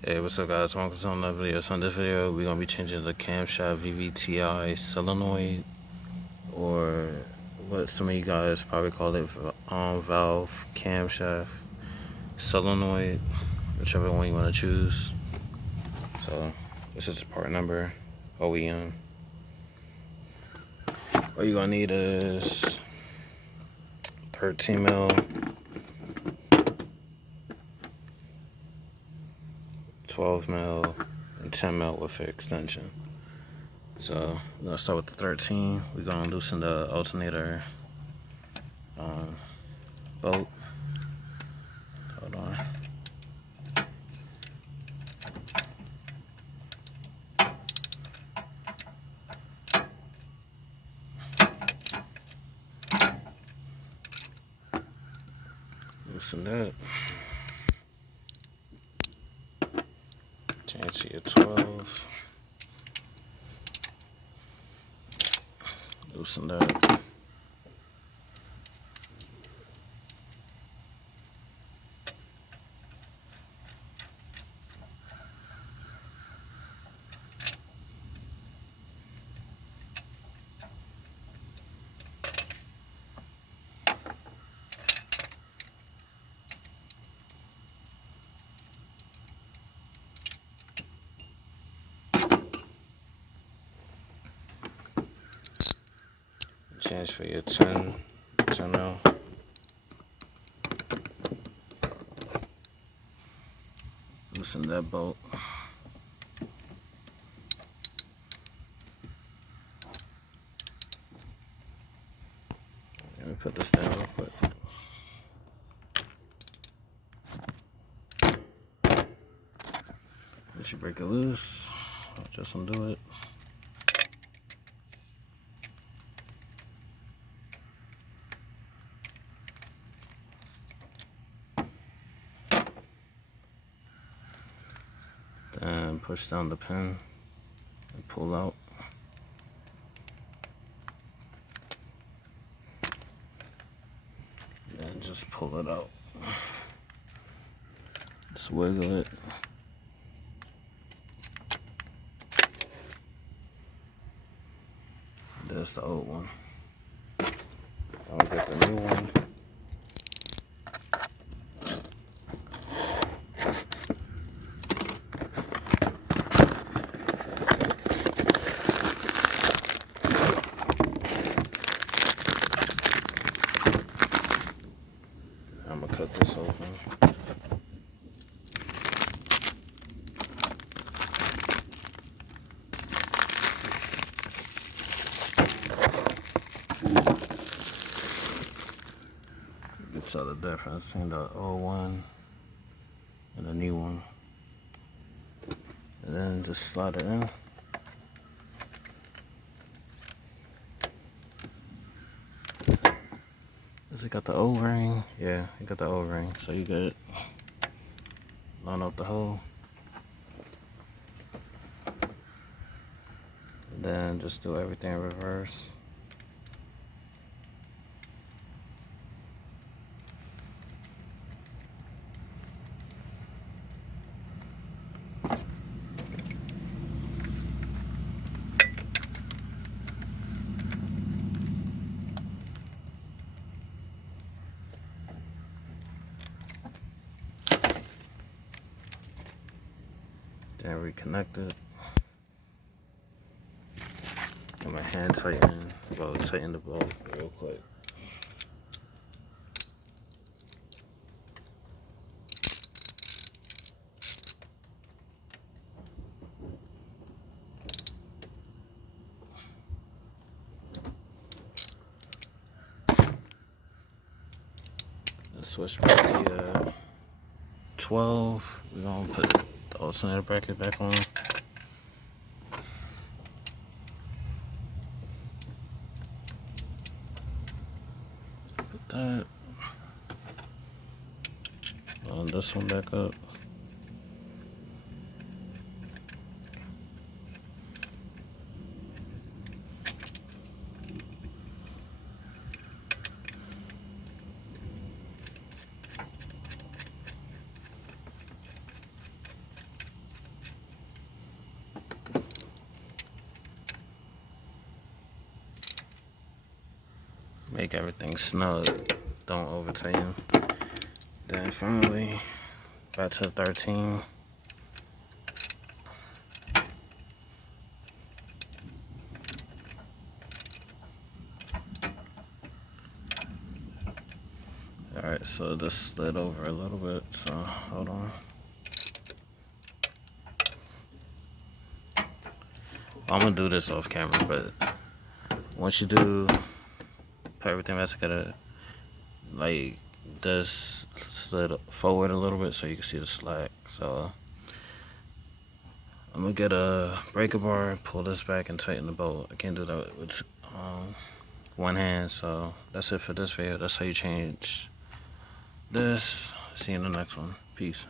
Hey, what's up, guys? Welcome to another video. So in this video, we're gonna be changing the camshaft VVTI Solenoid, or what some of you guys probably call it, valve camshaft solenoid, whichever one you want to choose. So this is the part number, OEM. What you're gonna need is 13 mil, 12 mil, and 10 mil with an extension. So we're gonna start with the 13. We're gonna loosen the alternator bolt. Hold on. Loosen that. Change to your 12. Loosen that. Change for your 10 mil. Loosen that bolt. Let me put this down real quick. Once you break it loose, I'll just undo it. Then push down the pin and pull out. And just pull it out. Just wiggle it. There's the old one. I'll get the new one. I'm gonna cut this open. Tell the difference between the old one and the new one, and then just slide it in. Does it got the O-ring? Yeah, it got the O-ring, so you good. Line up the hole, and then just do everything in reverse. Then reconnect it. Get my hand tighten. Well, tighten the bolt real quick. And switch back to 12. We're gonna put the alternator bracket back on. Put that. Line this one back up. make everything snug, don't over tighten. Then finally, back to 13. Alright, so this slid over a little bit, so hold on. I'm gonna do this off camera, but once you do put everything back together, like this slid forward a little bit so you can see the slack. So I'm gonna get a breaker bar, pull this back and tighten the bolt. I can't do that with one hand, so that's it for this video. That's how you change this. See you in the next one. Peace.